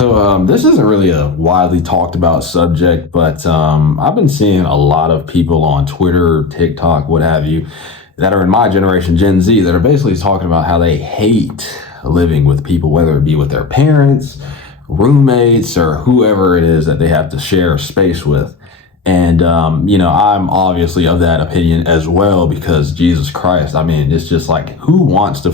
This isn't really a widely talked about subject, but I've been seeing a lot of people on Twitter, TikTok, what have you, that are in my generation, Gen Z, that are basically talking about how they hate living with people, whether it be with their parents, roommates, or whoever it is that they have to share space with. And, I'm obviously of that opinion as well because Jesus Christ, I mean, it's just like, who wants to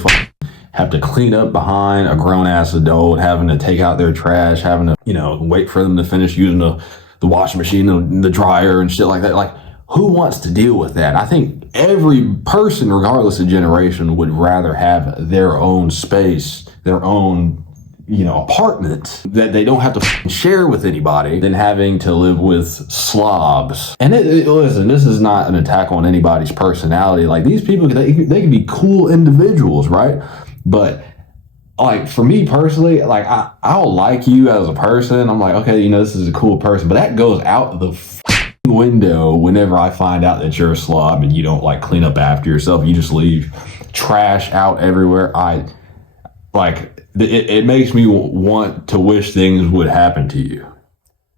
have to clean up behind a grown ass adult, having to take out their trash, having to, wait for them to finish using the washing machine and the dryer and shit like that. Like, who wants to deal with that? I think every person, regardless of generation, would rather have their own space, their own, apartment that they don't have to share with anybody than having to live with slobs. And listen, this is not an attack on anybody's personality. Like, these people, they can be cool individuals, right? But like, for me personally, like, I'll like you as a person. I'm like, okay, this is a cool person, but that goes out the window whenever I find out that you're a slob and you don't like clean up after yourself. You just leave trash out everywhere. It makes me want to wish things would happen to you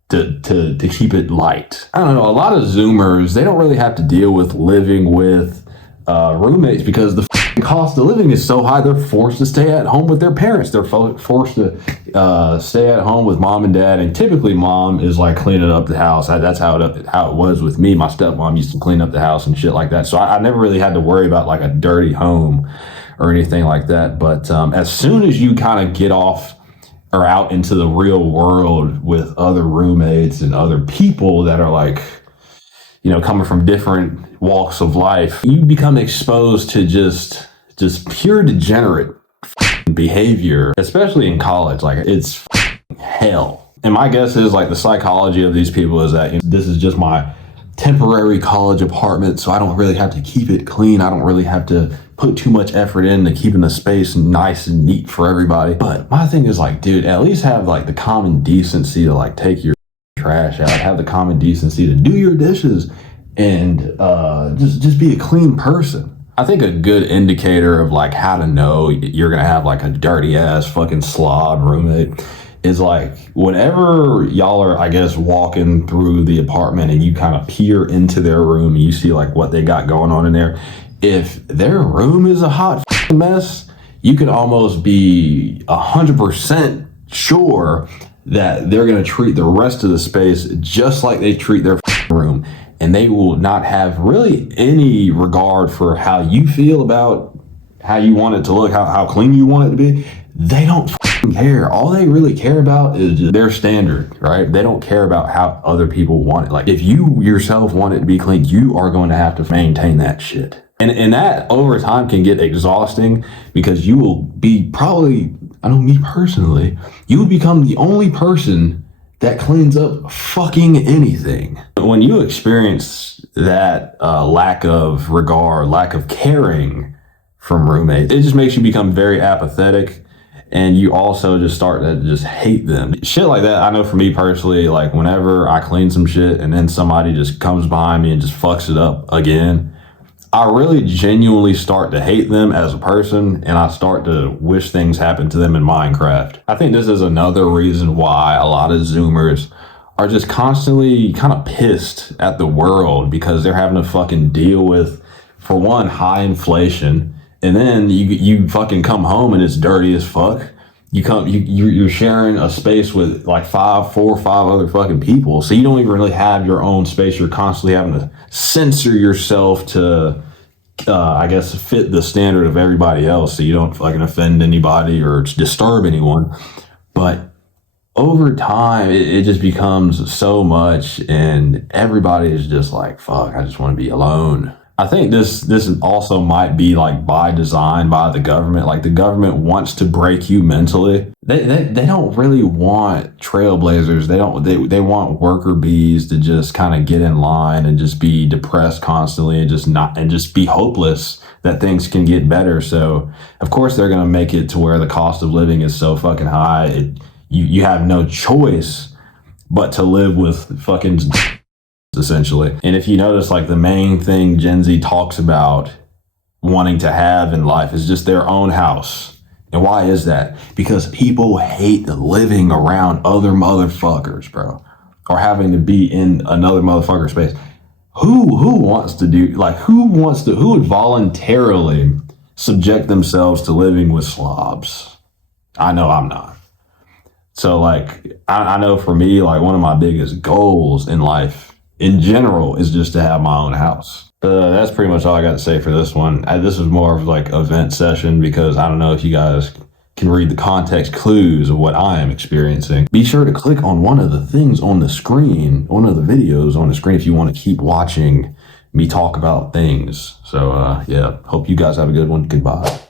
to keep it light. I don't know. A lot of Zoomers, they don't really have to deal with living with roommates because the cost of living is so high. They're forced to stay at home with their parents. They're forced to stay at home with mom and dad. And typically mom is like cleaning up the house. That's how it was with me. My stepmom used to clean up the house and shit like that. So I never really had to worry about like a dirty home or anything like that. But as soon as you kind of get off or out into the real world with other roommates and other people that are like, coming from different walks of life, you become exposed to just pure degenerate behavior, especially in college. Like, it's hell. And my guess is like the psychology of these people is that this is just my temporary college apartment, so I don't really have to keep it clean. I don't really have to put too much effort into keeping the space nice and neat for everybody. But my thing is like, dude, at least have like the common decency to like take your trash out, have the common decency to do your dishes, and just be a clean person. I think a good indicator of like how to know you're gonna have like a dirty ass fucking slob roommate is like whenever y'all are, I guess, walking through the apartment and you kind of peer into their room and you see like what they got going on in there. If their room is a hot mess, you can almost be 100% sure that they're going to treat the rest of the space just like they treat their room. And they will not have really any regard for how you feel about how you want it to look, how clean you want it to be. They don't care. All they really care about is just their standard, right? They don't care about how other people want it. Like, if you yourself want it to be clean, you are going to have to maintain that shit. And that over time can get exhausting because you will be probably, I know me personally, you will become the only person that cleans up fucking anything. When you experience that lack of regard, lack of caring from roommates, it just makes you become very apathetic, and you also just start to just hate them. Shit like that, I know for me personally, like whenever I clean some shit and then somebody just comes behind me and just fucks it up again, I really genuinely start to hate them as a person, and I start to wish things happened to them in Minecraft. I think this is another reason why a lot of Zoomers are just constantly kind of pissed at the world because they're having to fucking deal with, for one, high inflation, and then you fucking come home and it's dirty as fuck. You're sharing a space with like 4 or 5 other fucking people, so you don't even really have your own space. You're constantly having to censor yourself to I guess fit the standard of everybody else, so you don't fucking offend anybody or disturb anyone. But over time it just becomes so much, and everybody is just like, fuck, I just want to be alone. I think this also might be like by design by the government. Like, the government wants to break you mentally. They don't really want trailblazers. They want worker bees to just kind of get in line and just be depressed constantly and just be hopeless that things can get better. So of course they're gonna make it to where the cost of living is so fucking high. You have no choice but to live with fucking essentially. And if you notice, like, the main thing Gen Z talks about wanting to have in life is just their own house. And why is that? Because people hate living around other motherfuckers, bro, or having to be in another motherfucker space. Who wants to do, like, who would voluntarily subject themselves to living with slobs? I know I'm not. So, like, I know for me, like, one of my biggest goals in life in general is just to have my own house. That's pretty much all I got to say for this one. This was more of like a vent session because I don't know if you guys can read the context clues of what I am experiencing. Be sure to click on one of the things on the screen, one of the videos on the screen, if you want to keep watching me talk about things. So, yeah, hope you guys have a good one. Goodbye.